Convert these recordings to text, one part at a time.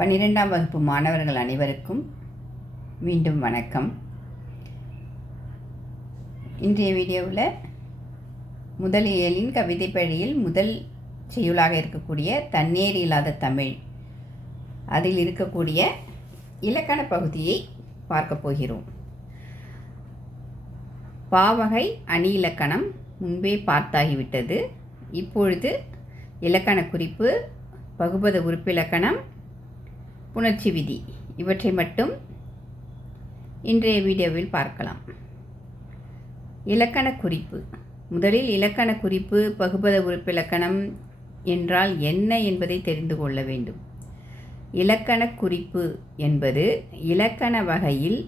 12ஆம் வகுப்பு மாணவர்கள் அனைவருக்கும் மீண்டும் வணக்கம். இன்றைய வீடியோவில் முதல் இயலின் கவிதை பழியில் முதல் செய்யுளாக இருக்கக்கூடிய தண்ணீர் இல்லாத தமிழ், அதில் இருக்கக்கூடிய இலக்கண பகுதியை பார்க்க போகிறோம். பாவகை அணி இலக்கணம் முன்பே பார்த்தாகிவிட்டது. இப்பொழுது இலக்கண குறிப்பு, பகுபத உறுப்பிலக்கணம், புணர்ச்சி விதி இவற்றை மட்டும் இன்றைய வீடியோவில் பார்க்கலாம். இலக்கண குறிப்பு. முதலில் இலக்கண குறிப்பு, பகுபத உறுப்பிலக்கணம் என்றால் என்ன என்பதை தெரிந்து கொள்ள வேண்டும். இலக்கண குறிப்பு என்பது இலக்கண வகையில்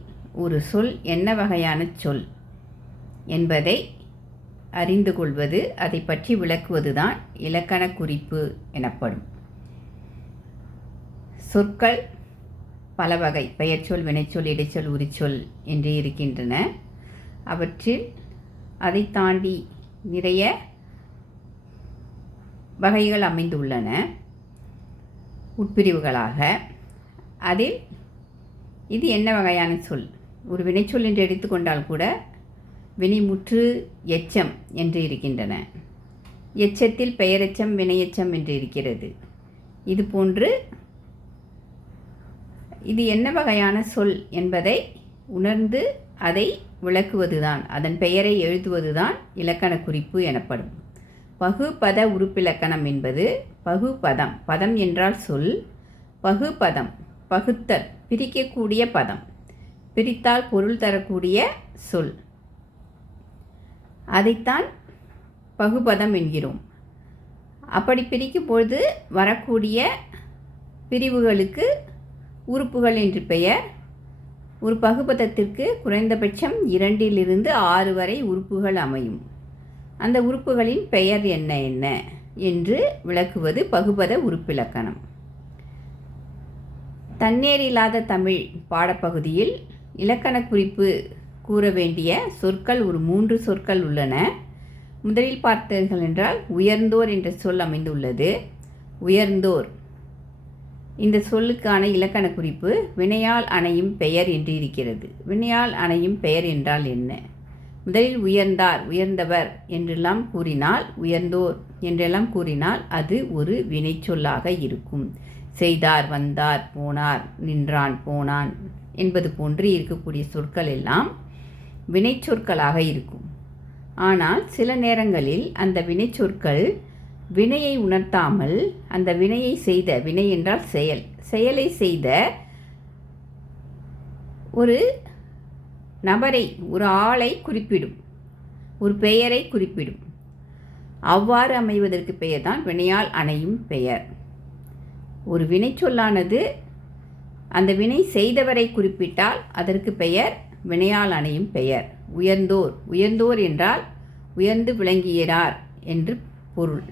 ஒரு சொல் என்ன வகையான சொல் என்பதை அறிந்து கொள்வது, அதை பற்றி விளக்குவதுதான் இலக்கண குறிப்பு எனப்படும். சொற்கள் பல வகை, பெயர்ச்சொல், வினைச்சொல், இடைச்சொல், உரிச்சொல் என்று இருக்கின்றன. அவற்றில் அதை தாண்டி நிறைய வகைகள் அமைந்துள்ளன உட்பிரிவுகளாக. அதில் இது என்ன வகையான சொல்? ஒரு வினைச்சொல் என்று எடுத்துக்கொண்டால் கூட வினைமுற்று, எச்சம் என்று இருக்கின்றன. எச்சத்தில் பெயரெச்சம், வினையெச்சம் என்று இருக்கிறது. இது போன்று இது என்ன வகையான சொல் என்பதை உணர்ந்து அதை விளக்குவதுதான், அதன் பெயரை எழுதுவதுதான் இலக்கண குறிப்பு எனப்படும். பகுபத உறுப்பிலக்கணம் என்பது பகுபதம், பதம் என்றால் சொல், பகுபதம் பகுத்தல், பிரிக்கக்கூடிய பதம், பிரித்தால் பொருள் தரக்கூடிய சொல், அதைத்தான் பகுபதம் என்கிறோம். அப்படி பிரிக்கும் பொழுது வரக்கூடிய பிரிவுகளுக்கு உறுப்புகள் என்று பெயர். ஒரு பகுபதத்திற்கு குறைந்தபட்சம் 2 to 6 வரை உறுப்புகள் அமையும். அந்த உறுப்புகளின் பெயர் என்ன என்ன என்று விளக்குவது பகுபத உறுப்பிலக்கணம். தண்ணீர் இல்லாத தமிழ் பாடப்பகுதியில் இலக்கண குறிப்பு கூற வேண்டிய சொற்கள் ஒரு 3 சொற்கள் உள்ளன. முதலில் பார்த்தீர்கள் என்றால் உயர்ந்தோர் என்ற சொல் அமைந்துள்ளது. உயர்ந்தோர் இந்த சொல்லுக்கான இலக்கண குறிப்பு வினையால் அணையும் பெயர் என்று இருக்கிறது. வினையால் அணையும் பெயர் என்றால் என்ன? முதலில் உயர்ந்தார், உயர்ந்தவர் என்றெல்லாம் கூறினால், உயர்ந்தோர் என்றெல்லாம் கூறினால் அது ஒரு வினைச்சொல்லாக இருக்கும். செய்தார், வந்தார், போனார், நின்றான், போனான் என்பது போன்று இருக்கக்கூடிய சொற்கள் எல்லாம் வினைச்சொற்களாக இருக்கும். ஆனால் சில நேரங்களில் அந்த வினைச்சொற்கள் வினையை உணர்த்தாமல் அந்த வினையை செய்த, வினை என்றால் செயல், செயலை செய்த ஒரு நபரை, ஒரு ஆளை குறிப்பிடும், ஒரு பெயரை குறிப்பிடும். அவ்வாறு அமைவதற்கு பெயர் தான் வினையால் அணையும் பெயர். ஒரு வினைச்சொல்லானது அந்த வினை செய்தவரை குறிப்பிட்டால் அதற்கு பெயர் வினையால் அணையும் பெயர். உயர்ந்தோர், உயர்ந்தோர் என்றால் உயர்ந்து விளங்குகிறார் என்று பொருள்.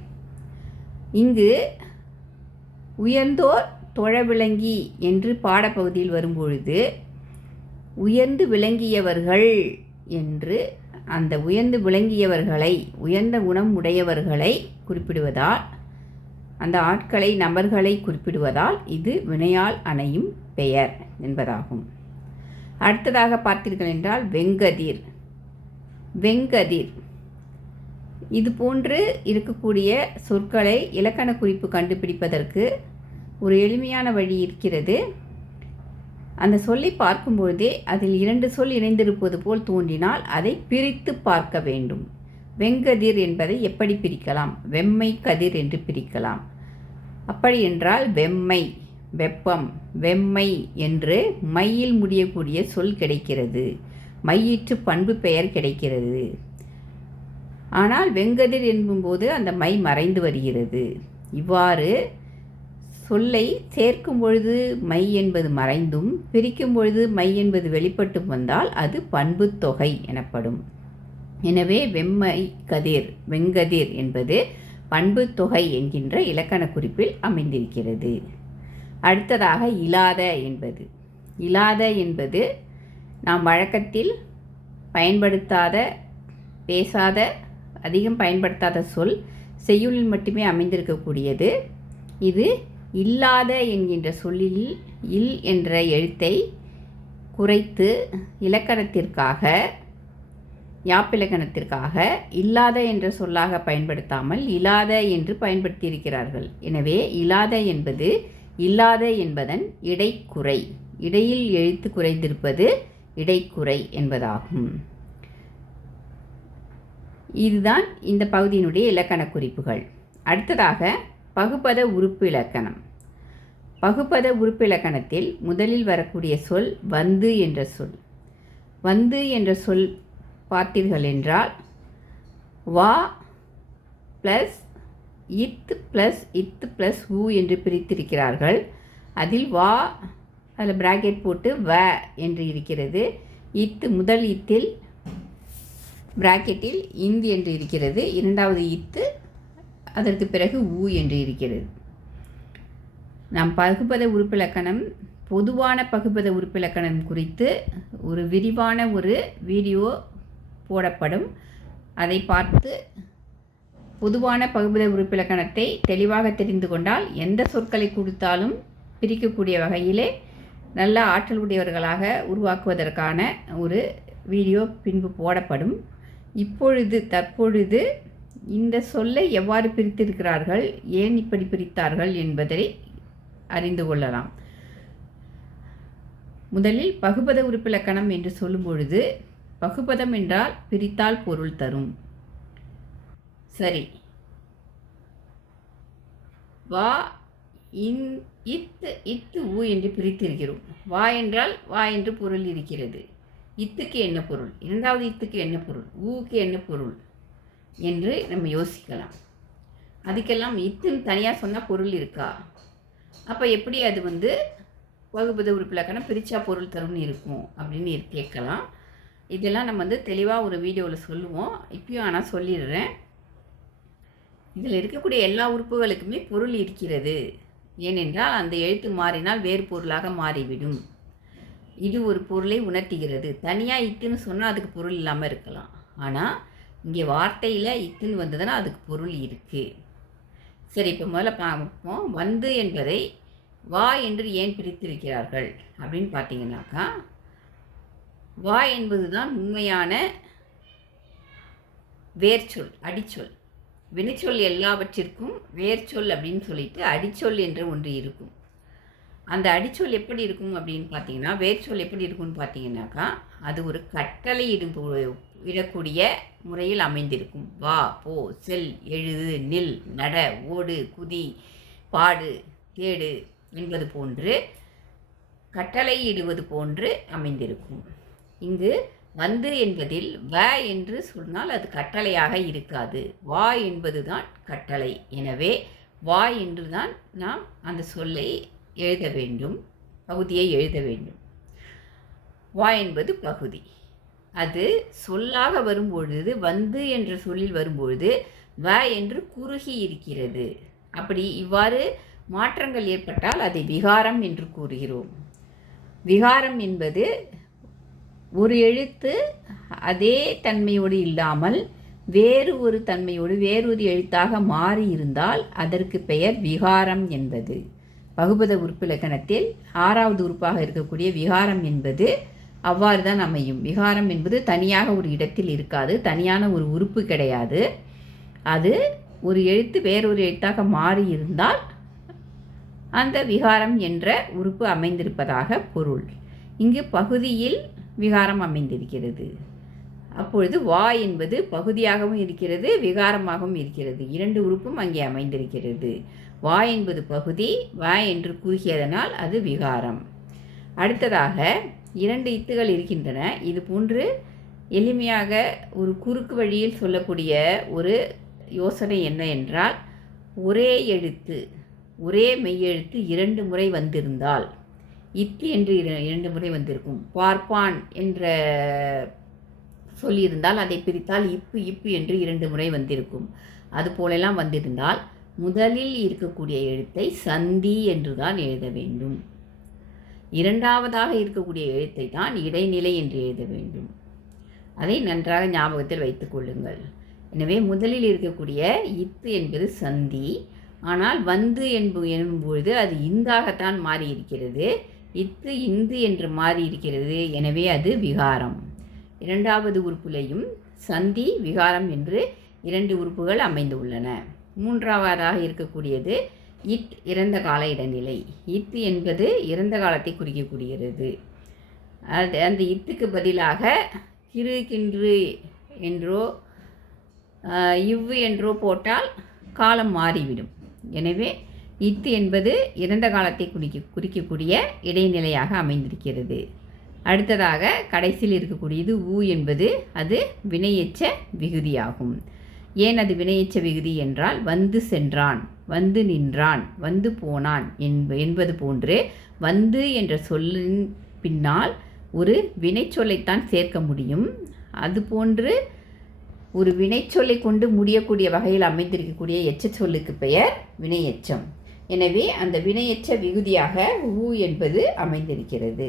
இங்கு உயர்ந்தோர் தொழ விளங்கி என்று பாடப்பகுதியில் வரும்பொழுது உயர்ந்து விளங்கியவர்கள் என்று அந்த உயர்ந்து விளங்கியவர்களை, உயர்ந்த குணம் உடையவர்களை குறிப்பிடுவதால், அந்த ஆட்களை, நபர்களை குறிப்பிடுவதால் இது வினையால் அணையும் பெயர் என்பதாகும். அடுத்ததாக பார்த்தீர்கள் என்றால் வெங்கதிர். வெங்கதிர் இது போன்று இருக்கக்கூடிய சொற்களை இலக்கண குறிப்பு கண்டுபிடிப்பதற்கு ஒரு எளிமையான வழி இருக்கிறது. அந்த சொல்லை பார்க்கும்பொழுதே அதில் 2 சொல் இணைந்திருப்பது போல் தோன்றினால் அதை பிரித்து பார்க்க வேண்டும். வெங்கதிர் என்பதை எப்படி பிரிக்கலாம்? வெம்மை கதிர் என்று பிரிக்கலாம். அப்படி என்றால் வெம்மை, வெப்பம், வெம்மை என்று மையில் முடியக்கூடிய சொல் கிடைக்கிறது. மையிற்று பண்பு பெயர் கிடைக்கிறது. ஆனால் வெங்கதிர் என்பும்போது அந்த மை மறைந்து வருகிறது. இவ்வாறு சொல்லை சேர்க்கும் பொழுது மை என்பது மறைந்தும், பிரிக்கும் பொழுது மை என்பது வெளிப்பட்டு வந்தால் அது பண்பு தொகை எனப்படும். எனவே வெம்மை கதிர், வெங்கதிர் என்பது பண்பு தொகை என்கின்ற இலக்கண குறிப்பில் அமைந்திருக்கிறது. அடுத்ததாக இல்லாத என்பது. இல்லாத என்பது நாம் வழக்கத்தில் பயன்படுத்தாத, பேசாத, அதிகம் பயன்படுத்தாத சொல், செய்யுளில் மட்டுமே அமைந்திருக்கக்கூடியது. இது இல்லாத என்கின்ற சொல்லில் இல் என்ற எழுத்தை குறைத்து இலக்கணத்திற்காக யாப்பிலக்கணத்திற்காக இல்லாத என்ற சொல்லாக பயன்படுத்தாமல் இல்லாத என்று பயன்படுத்தியிருக்கிறார்கள். எனவே இல்லாத என்பது இல்லாத என்பதன் இடைக்குறை, இடையில் எழுத்து குறைந்திருப்பது இடைக்குறை என்பதாகும். இதுதான் இந்த பகுதியினுடைய இலக்கண குறிப்புகள். அடுத்ததாக பகுபத உறுப்பு இலக்கணம். பகுபத உறுப்பு இலக்கணத்தில் முதலில் வரக்கூடிய சொல் வந்து என்ற சொல். வந்து என்ற சொல் பார்த்தீர்கள் என்றால் வா ப்ளஸ் இத்து ப்ளஸ் இத்து ப்ளஸ் ஊ என்று பிரித்திருக்கிறார்கள். அதில் வா அதில் பிராக்கெட் போட்டு வ என்று இருக்கிறது. இத்து முதல் இத்தில் பிராக்கெட்டில் இந்து என்று இருக்கிறது. இரண்டாவது இத்து அதற்கு பிறகு ஊ என்று இருக்கிறது. நாம் பகுபத உறுப்பிலக்கணம் பொதுவான பகுபத உறுப்பிலக்கணம் குறித்து ஒரு விரிவான ஒரு வீடியோ போடப்படும். அதை பார்த்து பொதுவான பகுபத உறுப்பிலக்கணத்தை தெளிவாக தெரிந்து கொண்டால் எந்த சொற்களை கொடுத்தாலும் பிரிக்கக்கூடிய வகையிலே நல்ல ஆற்றல் உடையவர்களாக உருவாக்குவதற்கான ஒரு வீடியோ பின்பு போடப்படும். தற்பொழுது இந்த சொல்லை எவ்வாறு பிரித்திருக்கிறார்கள், ஏன் இப்படி பிரித்தார்கள் என்பதை அறிந்து கொள்ளலாம். முதலில் பகுபத உறுப்பிலக்கணம் என்று சொல்லும் பொழுது பகுபதம் என்றால் பிரித்தால் பொருள் தரும். சரி, வா இன் இத்து இத்து ஊ என்று பிரித்திருக்கிறோம். வா என்றால் வா என்று பொருள் இருக்கிறது. இத்துக்கு என்ன பொருள், இரண்டாவது இத்துக்கு என்ன பொருள், ஊக்கு என்ன பொருள் என்று நம்ம யோசிக்கலாம். அதுக்கெல்லாம் இத்துன்னு தனியாக சொன்னால் பொருள் இருக்கா? அப்போ எப்படி அது பகுபத உறுப்பிலக்கணம் பிரித்தா பொருள் தரும்னு இருக்கும் அப்படின்னு கேட்கலாம். இதெல்லாம் நம்ம தெளிவாக ஒரு வீடியோவில் சொல்லுவோம். இப்பயும் ஆனால் சொல்லிடுறேன். இதில் இருக்கக்கூடிய எல்லா உறுப்புகளுக்குமே பொருள் இருக்கிறது. ஏனென்றால் அந்த எழுத்து மாறினால் வேறு பொருளாக மாறிவிடும். இது ஒரு பொருளை உணர்த்துகிறது. தனியாக இத்துன்னு சொன்னால் அதுக்கு பொருள் இல்லாமல் இருக்கலாம். ஆனால் இங்கே வார்த்தையில் இத்துன்னு வந்ததுன்னா அதுக்கு பொருள் இருக்குது. சரி, இப்போ முதல்ல பார்ப்போம். வந்து என்பதை வா என்று ஏன் பிரித்திருக்கிறார்கள் அப்படின்னு பார்த்தீங்கன்னாக்கா, வா என்பது தான் உண்மையான வேர்ச்சொல், அடிச்சொல். வினைச்சொல் எல்லாவற்றிற்கும் வேர்ச்சொல் அப்படின்னு சொல்லிட்டு அடிச்சொல் என்ற ஒன்று இருக்கும். அந்த அடிச்சொல் எப்படி இருக்கும் அப்படின்னு பார்த்தீங்கன்னா, வேர்ச்சொல் எப்படி இருக்கும்னு பார்த்தீங்கன்னாக்கா, அது ஒரு கட்டளை இடக்கூடிய முறையில் அமைந்திருக்கும். வா, போ, செல், எழுது, நில், நட, ஓடு, குதி, பாடு, தேடு என்பது போன்று கட்டளையிடுவது போன்று அமைந்திருக்கும். இங்கு வந்து என்பதில் வ என்று சொன்னால் அது கட்டளையாக இருக்காது. வா என்பது தான் கட்டளை. எனவே வா என்று தான் நாம் அந்த சொல்லை எழுத வேண்டும், பகுதியை எழுத வேண்டும். வா என்பது பகுதி. அது சொல்லாக வரும்பொழுது, வந்து என்ற சொல்லில் வரும்பொழுது வ என்று குறுகி இருக்கிறது. அப்படி இவ்வாறு மாற்றங்கள் ஏற்பட்டால் அதை விகாரம் என்று கூறுகிறோம். விகாரம் என்பது ஒரு எழுத்து அதே தன்மையோடு இல்லாமல் வேறு ஒரு தன்மையோடு வேறொரு எழுத்தாக மாறி இருந்தால் அதற்கு பெயர் விகாரம் என்பது. பகுபத உறுப்பிலக்கணத்தில் 6வது உறுப்பாக இருக்கக்கூடிய விகாரம் என்பது அவ்வாறு தான் அமையும். விகாரம் என்பது தனியாக ஒரு இடத்தில் இருக்காது, தனியான ஒரு உறுப்பு கிடையாது. அது ஒரு எழுத்து வேறொரு எழுத்தாக மாறி இருந்தால் அந்த விகாரம் என்ற உறுப்பு அமைந்திருப்பதாக பொருள். இங்கு பகுதியில் விகாரம் அமைந்திருக்கிறது. அப்பொழுது வா என்பது பகுதியாகவும் இருக்கிறது, விகாரமாகவும் இருக்கிறது. 2 உறுப்பும் அங்கே அமைந்திருக்கிறது. வா என்பது பகுதி, வா என்று கூறியதனால் அது விகாரம். அடுத்ததாக 2 இத்துகள் இருக்கின்றன. இது போன்று எளிமையாக ஒரு குறுக்கு வழியில் சொல்லக்கூடிய ஒரு யோசனை என்ன என்றால், ஒரே எழுத்து, ஒரே மெய்யெழுத்து 2 முறை வந்திருந்தால், இத்து என்று 2 முறை வந்திருக்கும். பார்ப்பான் என்ற சொல்லியிருந்தால் அதை பிரித்தால் இப்பு இப்பு என்று 2 முறை வந்திருக்கும். அதுபோலெல்லாம் வந்திருந்தால் முதலில் இருக்கக்கூடிய எழுத்தை சந்தி என்று தான் எழுத வேண்டும். இரண்டாவதாக இருக்கக்கூடிய எழுத்தை தான் இடைநிலை என்று எழுத வேண்டும். அதை நன்றாக ஞாபகத்தில் வைத்துக் கொள்ளுங்கள். எனவே முதலில் இருக்கக்கூடிய இத்து என்பது சந்தி, ஆனால் வந்து எனும்பொழுது அது இந்தாகத்தான் மாறி இருக்கிறது. இத்து இந்து என்று மாறி இருக்கிறது. எனவே அது விகாரம். இரண்டாவது உறுப்புலையும் சந்தி விகாரம் என்று 2 உறுப்புகள் அமைந்துள்ளன. மூன்றாவதாக இருக்கக்கூடியது இட் இறந்த கால இடைநிலை. இத்து என்பது இறந்த காலத்தை குறிக்கக்கூடியது. அந்த இத்துக்கு பதிலாக கிறு கின்று என்றோ இவ்வு என்றோ போட்டால் காலம் மாறிவிடும். எனவே இத்து என்பது இறந்த காலத்தை குறிக்கக்கூடிய இடைநிலையாக அமைந்திருக்கிறது. அடுத்ததாக கடைசியில் இருக்கக்கூடியது ஊ என்பது அது வினையெச்ச விகுதியாகும். ஏன் அது வினையெச்ச விகுதி என்றால் வந்து சென்றான், வந்து நின்றான், வந்து போனான் என்பது போன்று வந்து என்ற சொல்லின் பின்னால் ஒரு வினைச்சொல்லைத்தான் சேர்க்க முடியும். அதுபோன்று ஒரு வினைச்சொல்லை கொண்டு முடியக்கூடிய வகையில் அமைந்திருக்கக்கூடிய எச்ச சொல்லுக்கு பெயர் வினையெச்சம். எனவே அந்த வினையெச்ச விகுதியாக ஊ என்பது அமைந்திருக்கிறது.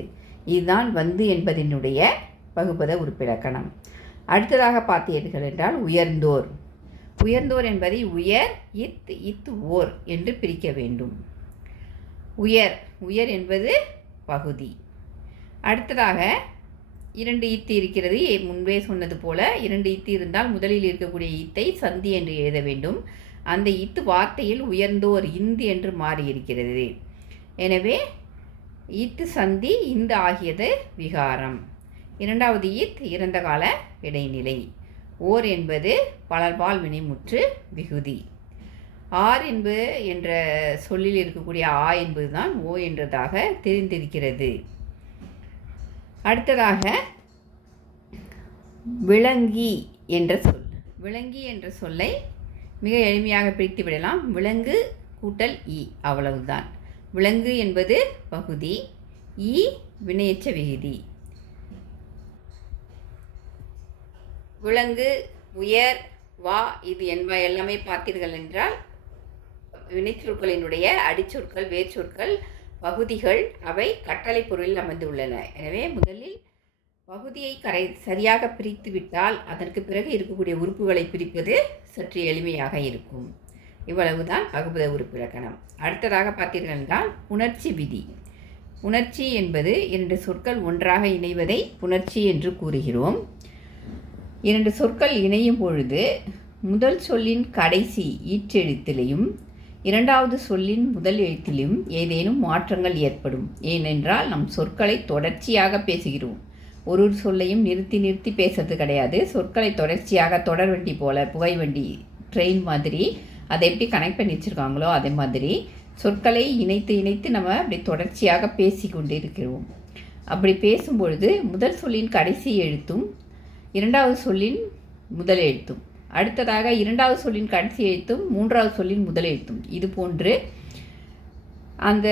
இதுதான் வந்து என்பதனுடைய பகுபத உறுப்பிலக்கணம். அடுத்ததாக பார்த்தீர்கள் என்றால் உயர்ந்தோர். உயர்ந்தோர் என்பதை உயர் இத் ஓர் என்று பிரிக்க வேண்டும். உயர் என்பது பகுதி. அடுத்ததாக 2 இத்து இருக்கிறது. முன்பே சொன்னது போல 2 இத்து இருந்தால் முதலில் இருக்கக்கூடிய இத்தை சந்தி என்று எழுத வேண்டும். அந்த இத்து வார்த்தையில் உயர்ந்தோர் இந்து என்று மாறி இருக்கிறது. எனவே இத்து சந்தி இந்த ஆகியது விகாரம். இரண்டாவது இறந்த கால இடைநிலை. ஓர் என்பது பலர்பால் வினைமுற்று விகுதி. ஆர் என்பது என்ற சொல்லில் இருக்கக்கூடிய ஆ என்பதுதான் ஓ என்றதாக தெரிந்திருக்கிறது. அடுத்ததாக விலங்கி என்ற சொல். விலங்கி என்ற சொல்லை மிக எளிமையாக பிரித்து விடலாம். விலங்கு கூட்டல் இ, அவ்வளவுதான். விலங்கு என்பது பகுதி, இ வினையெச்ச விகுதி. விலங்கு, உயர், வா இது எல்லாமே பார்த்தீர்கள் என்றால் வினைச்சொற்களினுடைய அடிச்சொற்கள், வேர்ச்சொற்கள், பகுதிகள். அவை கட்டளை பொருளில் அமைந்துள்ளன. எனவே முதலில் பகுதியை சரியாக பிரித்து விட்டால் அதற்கு பிறகு இருக்கக்கூடிய உறுப்புகளை பிரிப்பது சற்று எளிமையாக இருக்கும். இவ்வளவுதான் பகுபத உறுப்பிலக்கணம். அடுத்ததாக பார்த்தீர்கள் என்றால் புணர்ச்சி விதி. புணர்ச்சி என்பது 2 சொற்கள் ஒன்றாக இணைவதை புணர்ச்சி என்று கூறுகிறோம். 2 சொற்கள் இணையும் பொழுது முதல் சொல்லின் கடைசி ஈற்றெழுத்திலையும் இரண்டாவது சொல்லின் முதல் எழுத்திலும் ஏதேனும் மாற்றங்கள் ஏற்படும். ஏனென்றால் நம் சொற்களை தொடர்ச்சியாக பேசுகிறோம். ஒரு சொல்லையும் நிறுத்தி பேசுறது கிடையாது. சொற்களை தொடர்ச்சியாக தொடர் வண்டி போல, புகை வண்டி, ட்ரெயின் மாதிரி அதை எப்படி கனெக்ட் பண்ணி வச்சுருக்காங்களோ அதே மாதிரி சொற்களை இணைத்து நம்ம அப்படி தொடர்ச்சியாக பேசி கொண்டு இருக்கிறோம். அப்படி பேசும்பொழுது முதல் சொல்லின் கடைசி எழுத்தும் இரண்டாவது சொல்லின் முதல் எழுத்தும், அடுத்ததாக இரண்டாவது சொல்லின் கடைசி எழுத்தும் மூன்றாவது சொல்லின் முதல் எழுத்தும், இது போன்று அந்த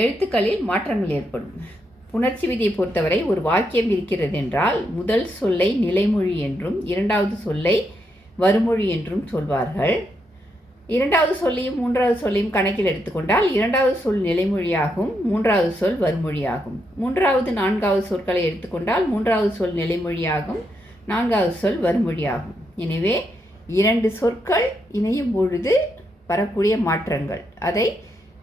எழுத்துக்களில் மாற்றங்கள் ஏற்படும். புணர்ச்சி விதியை பொறுத்தவரை ஒரு வாக்கியம் இருக்கிறது என்றால் முதல் சொல்லை நிலைமொழி என்றும் இரண்டாவது சொல்லை வருமொழி என்றும் சொல்வார்கள். இரண்டாவது சொல்லையும் மூன்றாவது சொல்லையும் கணக்கில் எடுத்துக்கொண்டால் இரண்டாவது சொல் நிலைமொழியாகும், மூன்றாவது சொல் வருமொழியாகும். மூன்றாவது நான்காவது சொற்களை எடுத்துக்கொண்டால் மூன்றாவது சொல் நிலைமொழியாகும், நான்காவது சொல் வருமொழியாகும். எனவே 2 சொற்கள் இணையும் பொழுது வரக்கூடிய மாற்றங்கள், அதை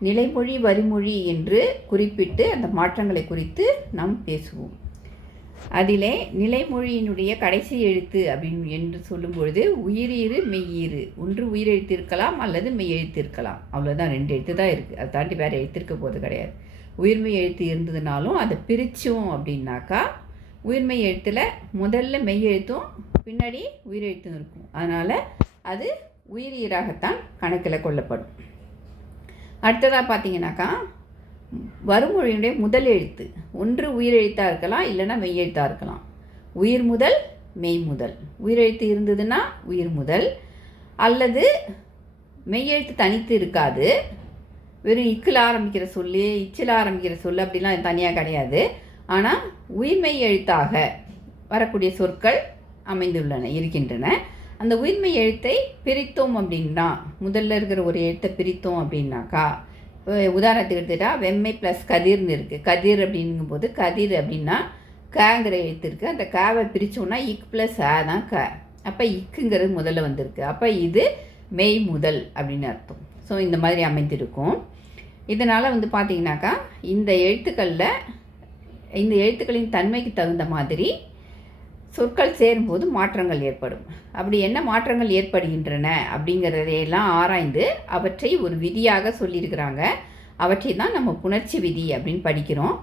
நிலைமொழி வரிமொழி என்று குறிப்பிட்டு அந்த மாற்றங்களை குறித்து நாம் பேசுவோம். அதிலே நிலைமொழியினுடைய கடைசி எழுத்து என்று சொல்லும் பொழுது உயிரீறு மெய்யீறு, ஒன்று உயிரெழுத்து இருக்கலாம் அல்லது மெய் எழுத்து இருக்கலாம். அவ்வளோதான், 2 எழுத்து தான் இருக்குது. அதை தாண்டி வேறு எழுத்திருக்க போது கிடையாது. உயிர்மெய் எழுத்து இருந்ததுனாலும் அதை பிரித்தோம் அப்படின்னாக்கா உயிர்மெய் எழுத்தில் முதல்ல மெய் எழுத்தும் பின்னாடி உயிரெழுத்தும் இருக்கும். அதனால் அது உயிரீராகத்தான் கணக்கில் கொள்ளப்படும். அடுத்ததாக பார்த்தீங்கன்னாக்கா வருமொழியினுடைய முதல் எழுத்து ஒன்று உயிரெழுத்தாக இருக்கலாம், இல்லைன்னா மெய்யெழுத்தாக இருக்கலாம். உயிர் முதல் மெய் முதல், உயிரெழுத்து இருந்ததுன்னா உயிர் முதல், அல்லது மெய்யெழுத்து தனித்து இருக்காது, வெறும் இக்கில் ஆரம்பிக்கிற சொல்லு இச்சில் ஆரம்பிக்கிற சொல்லு அப்படிலாம் தனியாக கிடையாது. ஆனால் உயிர்மெய் எழுத்தாக வரக்கூடிய சொற்கள் இருக்கின்றன. அந்த உயிர்மெய் எழுத்தை பிரித்தோம் அப்படின்னா, முதல்ல இருக்கிற ஒரு எழுத்தை பிரித்தோம் அப்படின்னாக்கா, உதாரணத்துக்கு எடுத்துக்கிட்டால் வெம்மை ப்ளஸ் கதிர்னு இருக்குது. கதிர் அப்படிங்கும்போது கதிர் அப்படின்னா கேங்கிற எழுத்து இருக்குது. அந்த கேவை பிரித்தோன்னா இக் ப்ளஸ் ஆ தான் க. அப்போ இக்குங்கிறது முதல்ல வந்திருக்கு. அப்போ இது மெய் முதல் அப்படின்னு அர்த்தம். ஸோ ஸோ இந்த மாதிரி அமைந்திருக்கும். இதனால் வந்து பார்த்திங்கனாக்கா இந்த எழுத்துக்களின் தன்மைக்கு தகுந்த மாதிரி சொற்கள் சேரும்போது மாற்றங்கள் ஏற்படும். அப்படி என்ன மாற்றங்கள் ஏற்படுகின்றன அப்படிங்கிறதையெல்லாம் ஆராய்ந்து அவற்றை ஒரு விதியாக சொல்லியிருக்கிறாங்க. அவற்றை தான் நம்ம புணர்ச்சி விதி அப்படின்னு படிக்கிறோம்.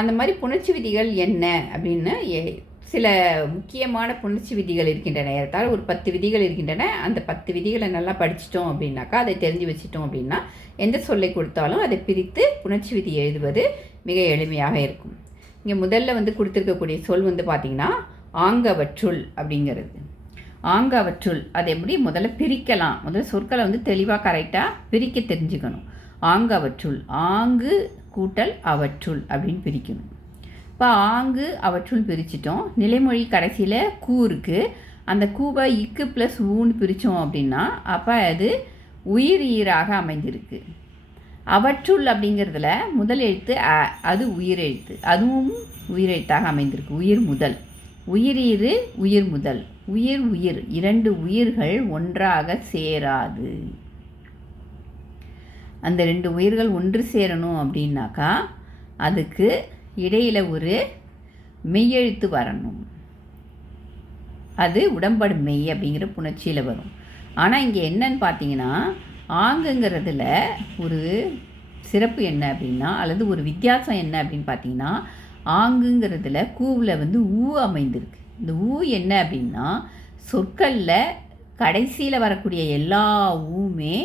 அந்த மாதிரி புணர்ச்சி விதிகள் என்ன அப்படின்னு சில முக்கியமான புணர்ச்சி விதிகள் இருக்கின்றன. ஏறத்தாழ ஒரு 10 விதிகள் இருக்கின்றன. அந்த 10 விதிகளை நல்லா படிச்சிட்டோம் அப்படின்னாக்கா, அதை தெரிஞ்சு வச்சிட்டோம் அப்படின்னா எந்த சொல்லை கொடுத்தாலும் அதை பிரித்து புணர்ச்சி விதி எழுதுவது மிக எளிமையாக இருக்கும். இங்கே முதல்ல வந்து கொடுத்துருக்கக்கூடிய சொல் வந்து பார்த்திங்கன்னா ஆங்கவற்றுள் அப்படிங்கிறது. ஆங்கவற்றுள் அதை எப்படி முதல்ல பிரிக்கலாம். முதல்ல சொற்களை வந்து தெளிவாக கரெக்டாக பிரிக்க தெரிஞ்சுக்கணும். ஆங்கவற்றுள், ஆங்கு கூட்டல் அவற்றுள் அப்படின்னு பிரிக்கணும். இப்போ ஆங்கு அவற்றுள் பிரிச்சிட்டோம். நிலைமொழி கடைசியில் கூ இருக்குது. அந்த கூவை இக்கு ப்ளஸ் ஊன்னு பிரித்தோம் அப்படின்னா அப்போ அது உயிர் ஈராக அமைந்திருக்கு. அவற்றுள் அப்படிங்கிறதுல முதல் எழுத்து அது உயிரெழுத்து, அதுவும் உயிரெழுத்தாக அமைந்திருக்கு. உயிர் முதல், உயிரீறு உயிர் முதல், உயிர் இரண்டு உயிர்கள் ஒன்றாக சேராது. அந்த 2 உயிர்கள் ஒன்று சேரணும் அப்படின்னாக்கா அதுக்கு இடையில் ஒரு மெய்யெழுத்து வரணும். அது உடம்படு மெய் அப்படிங்கிற புணர்ச்சியில் வரும். ஆனால் இங்கே என்னன்னு பார்த்தீங்கன்னா ஆங்குங்கிறதுல ஒரு சிறப்பு என்ன அப்படின்னா, அல்லது ஒரு வித்தியாசம் என்ன அப்படின்னு பார்த்தீங்கன்னா, ஆங்குங்கிறதுல கூவில் வந்து ஊ அமைந்திருக்கு. இந்த ஊ என்ன அப்படின்னா, சொற்களில் கடைசியில் வரக்கூடிய எல்லா ஊமே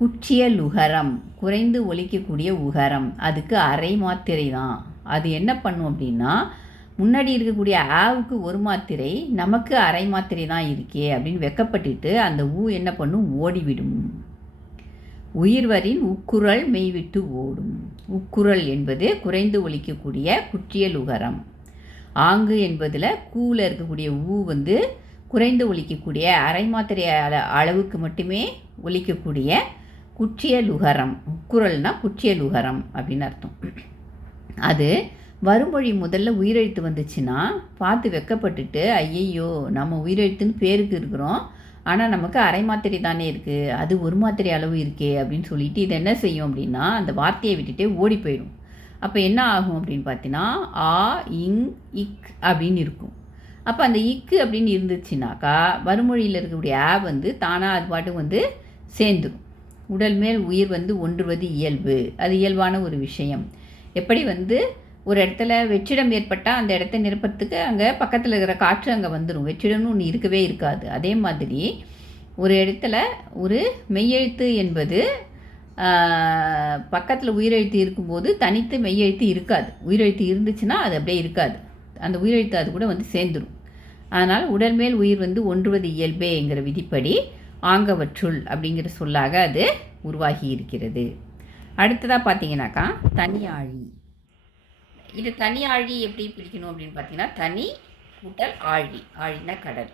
குற்றியல் உகரம், குறைந்து ஒலிக்கக்கூடிய உகரம். அதுக்கு அரை மாத்திரை தான். அது என்ன பண்ணும் அப்படின்னா, முன்னாடி இருக்கக்கூடிய ஆவுக்கு ஒரு மாத்திரை, நமக்கு அரை மாத்திரை தான் இருக்கே அப்படின்னு வெக்கப்பட்டுட்டு அந்த ஊ என்ன பண்ணும், ஓடிவிடும். உயிர்வரின் உக்குரல் மெய்விட்டு ஓடும். உக்குரல் என்பது குறைந்து ஒலிக்கக்கூடிய குற்றியல் உகரம். ஆங்கு என்பதில் கூவில் இருக்கக்கூடிய ஊ வந்து குறைந்து ஒலிக்கக்கூடிய அரை மாத்திரை அளவுக்கு மட்டுமே ஒலிக்கக்கூடிய குற்றியல் உகரம். உக்குரல்னா குற்றியல் உகரம் அப்படின்னு அர்த்தம். அது வருமொழி முதல்ல உயிரெழுத்து வந்துச்சுன்னா பார்த்து வெக்கப்பட்டுட்டு, ஐயையோ நம்ம உயிரெழுத்துன்னு பேருக்கு இருக்கிறோம், ஆனால் நமக்கு அரை மாத்திரை தானே இருக்குது, அது ஒரு மாத்திரை அளவு இருக்கே அப்படின்னு சொல்லிட்டு இது என்ன செய்யும் அப்படின்னா அந்த வார்த்தையை விட்டுட்டே ஓடி போயிடும். அப்போ என்ன ஆகும் அப்படின்னு பார்த்தீங்கன்னா ஆ இங் இக் அப்படின்னு இருக்கும். அப்போ அந்த இக்கு அப்படின்னு இருந்துச்சுனாக்கா வருமொழியில் இருக்கக்கூடிய ஆ வந்து தானாக அது பாட்டுக்கு வந்து சேர்ந்துடும். உடல் மேல் உயிர் வந்து ஒன்றுவது இயல்பு, அது இயல்பான ஒரு விஷயம். எப்படி வந்து ஒரு இடத்துல வெற்றிடம் ஏற்பட்டால் அந்த இடத்த நிரப்புறதுக்கு அங்கே பக்கத்தில் இருக்கிற காற்று அங்கே வந்துடும், வெற்றிடம்னு ஒன்று இருக்கவே இருக்காது. அதே மாதிரி ஒரு இடத்துல ஒரு மெய்யெழுத்து என்பது பக்கத்தில் உயிரெழுத்து இருக்கும்போது தனித்து மெய்யெழுத்து இருக்காது. உயிரெழுத்து இருந்துச்சுன்னா அது அப்படியே இருக்காது, அந்த உயிரெழுத்து அது கூட வந்து சேர்ந்துடும். அதனால் உடல் மேல் உயிர் வந்து ஒன்றுவது இயல்பேங்கிற விதிப்படி ஆங்கவற்றுள் அப்படிங்கிற சொல்லாக அது உருவாகி இருக்கிறது. அடுத்ததாக பார்த்தீங்கன்னாக்கா தனியாழி. இது தனியாழி எப்படி பிரிக்கணும் அப்படின்னு பார்த்தீங்கன்னா தனி கூட்டல் ஆழி, ஆழினா கடல்.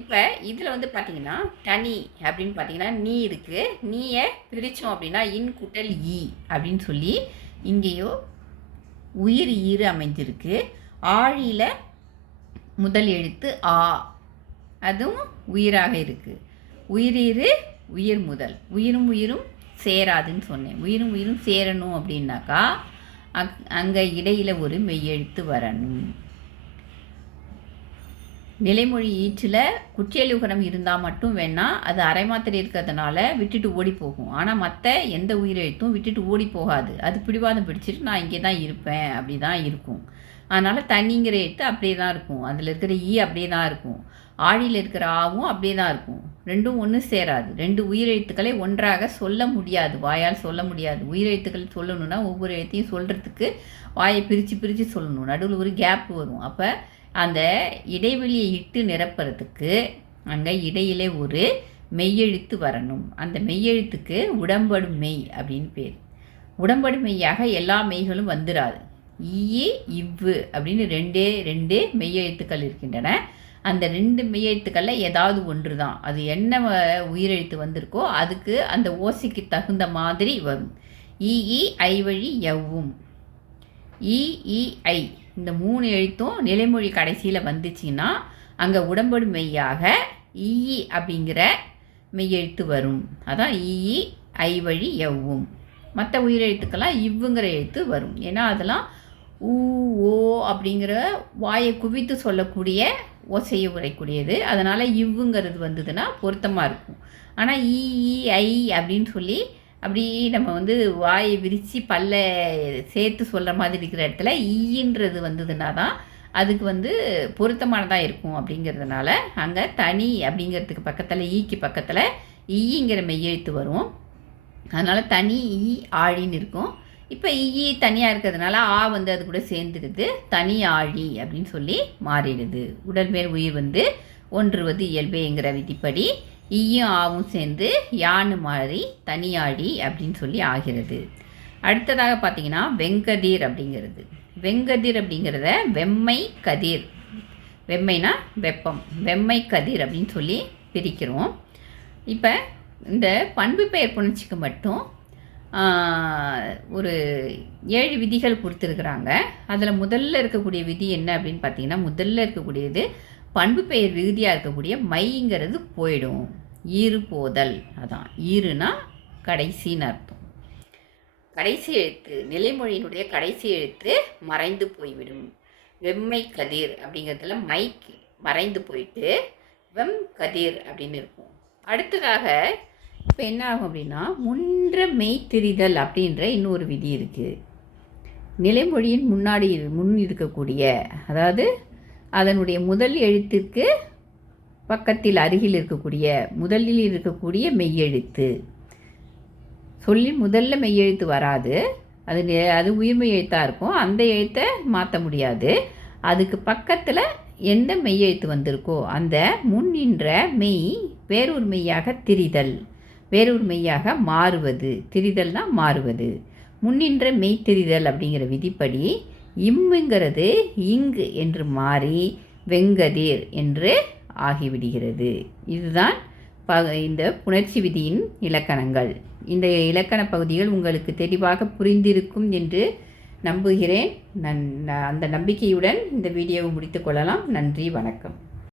இப்போ இதில் வந்து பார்த்திங்கன்னா தனி அப்படின்னு பார்த்தீங்கன்னா நீ இருக்குது, நீயை பிரித்தோம் அப்படின்னா இன் கூட்டல் ஈ அப்படின்னு சொல்லி இங்கேயோ உயிர் ஈறு அமைஞ்சிருக்கு. ஆழியில் முதல் எழுத்து ஆ, அதுவும் உயிராக இருக்குது. உயிரீறு உயிர் முதல், உயிரும் உயிரும் சேராதுன்னு சொன்னேன். உயிரும் உயிரும் சேரணும் அப்படின்னாக்கா அங்கே இடையில் ஒரு மெய்யெழுத்து வரணும். நிலைமொழி ஈற்றில் குற்றியலுகரம் இருந்தால் மட்டும் வேணால் அது அரை மாத்திரை இருக்கிறதுனால விட்டுட்டு ஓடி போகும். ஆனால் மற்ற எந்த உயிரெழுத்தும் விட்டுட்டு ஓடி போகாது. அது பிடிவாதம் பிடிச்சிட்டு நான் இங்கே தான் இருப்பேன் அப்படி தான் இருக்கும். அதனால் தண்ணிங்கிற எழுத்து அப்படியே தான் இருக்கும், அதில் இருக்கிற ஈ அப்படியே தான் இருக்கும், ஆழியில் இருக்கிற ஆவும் அப்படியே தான் இருக்கும். ரெண்டும் ஒன்று சேராது. 2 உயிரெழுத்துக்களை ஒன்றாக சொல்ல முடியாது, வாயால் சொல்ல முடியாது. உயிரெழுத்துக்கள் சொல்லணுன்னா ஒவ்வொரு எழுத்தையும் சொல்கிறதுக்கு வாயை பிரித்து சொல்லணும், நடுவில் ஒரு கேப் வரும். அப்போ அந்த இடைவெளியை இட்டு நிரப்புறதுக்கு அங்கே இடையிலே ஒரு மெய்யெழுத்து வரணும். அந்த மெய்யெழுத்துக்கு உடம்படும் மெய் அப்படின்னு பேர். உடம்படும் மெய்யாக எல்லா மெய்களும் வந்துடாது. ஈ இவ்வு அப்படின்னு 2 மெய்யெழுத்துக்கள் இருக்கின்றன. அந்த 2 மெய்யெழுத்துக்களில் ஏதாவது ஒன்று தான், அது என்ன உயிரெழுத்து வந்திருக்கோ அதுக்கு அந்த ஓசைக்கு தகுந்த மாதிரி வரும். இ ஐ வழி எவ்வும், இ ஐ இந்த 3 எழுத்தும் நிலைமொழி கடைசியில் வந்துச்சுன்னா அங்கே உடம்படு மெய்யாக ஈ அப்படிங்கிற மெய்யெழுத்து வரும். அதான் ஈ ஐ வழி எவ்வும். மற்ற உயிரெழுத்துக்கெல்லாம் இவ்வுங்கிற எழுத்து வரும். ஏன்னா அதெல்லாம் ஊ ஓ அப்படிங்கிற வாயை குவித்து சொல்லக்கூடிய ஓசையை உரைக்கூடியது. அதனால் இவ்வுங்கிறது வந்ததுன்னா பொருத்தமாக இருக்கும். ஆனால் ஈ ஐ அப்படின்னு சொல்லி அப்படி நம்ம வந்து வாயை விரித்து பல்ல சேர்த்து சொல்கிற மாதிரி இருக்கிற இடத்துல ஈன்றது வந்ததுன்னா தான் அதுக்கு வந்து பொருத்தமானதாக இருக்கும். அப்படிங்கிறதுனால அங்கே தனி அப்படிங்கிறதுக்கு பக்கத்தில் ஈக்கு பக்கத்தில் ஈங்கிற மெய்யெழுத்து வரும். அதனால் தனி ஈ ஆழின்னு இருக்கும். இப்போ ஈ தனியாக இருக்கிறதுனால ஆ வந்து அது கூட சேர்ந்துடுது, தனி ஆழி அப்படின்னு சொல்லி மாறிடுது. உடல் மேல் உயிர் வந்து ஒன்றுவது இயல்பேங்கிற விதிப்படி ஈயும் ஆவும் சேர்ந்து யான்னு மாறி தனியாழி அப்படின்னு சொல்லி ஆகிறது. அடுத்ததாக பார்த்திங்கன்னா வெங்கதிர் அப்படிங்கிறது. வெங்கதிர் அப்படிங்கிறத வெம்மை கதிர், வெம்மைனா வெப்பம், வெம்மை கதிர் அப்படின்னு சொல்லி பிரிக்கிறோம். இப்போ இந்த பண்பு பெயர் புணர்ச்சிக்கு மட்டும் ஒரு 7 விதிகள் கொடுத்துருக்குறாங்க. அதில் முதல்ல இருக்கக்கூடிய விதி என்ன அப்படின்னு பார்த்தீங்கன்னா, முதல்ல இருக்கக்கூடியது பண்பு பெயர் விகுதியாக இருக்கக்கூடிய மைங்கிறது போயிடும். ஈறு போதல், அதான் ஈறுனா கடைசின்னு அர்த்தம். கடைசி எழுத்து நிலைமொழியினுடைய கடைசி எழுத்து மறைந்து போய்விடும். வெம்மை கதிர் அப்படிங்கிறதுல மைக்கு மறைந்து போயிட்டு வெம் கதிர் அப்படின்னு இருக்கும். அடுத்ததாக இப்போ என்ன ஆகும் அப்படின்னா, முன்ற மெய்த்திரிதல் அப்படின்ற இன்னொரு விதி இருக்குது. நிலைமொழியின் முன் இருக்கக்கூடிய, அதாவது அதனுடைய முதல் எழுத்துக்கு பக்கத்தில் அருகில் இருக்கக்கூடிய முதலில் இருக்கக்கூடிய மெய்யெழுத்து, சொல்லி முதல்ல மெய்யெழுத்து வராது, அது உயிர்மெய் எழுத்தாக இருக்கும். அந்த எழுத்தை மாற்ற முடியாது. அதுக்கு பக்கத்தில் எந்த மெய்யெழுத்து வந்திருக்கோ அந்த முன் நின்ற மெய் வேறொரு மெய்யாக திரிதல், வேறொரு மெய்யாக மாறுவது. திரிதல்னா மாறுவது. முன்னின்ற மெய் திரிதல் அப்படிங்கிற விதிப்படி இம்முங்கிறது இங்கு என்று மாறி வெங்கதிர் என்று ஆகிவிடுகிறது. இதுதான் இந்த புணர்ச்சி விதியின் இலக்கணங்கள். இந்த இலக்கண பகுதிகள் உங்களுக்கு தெளிவாக புரிந்திருக்கும் என்று நம்புகிறேன். அந்த நம்பிக்கையுடன் இந்த வீடியோவை முடித்துக்கொள்ளலாம். நன்றி, வணக்கம்.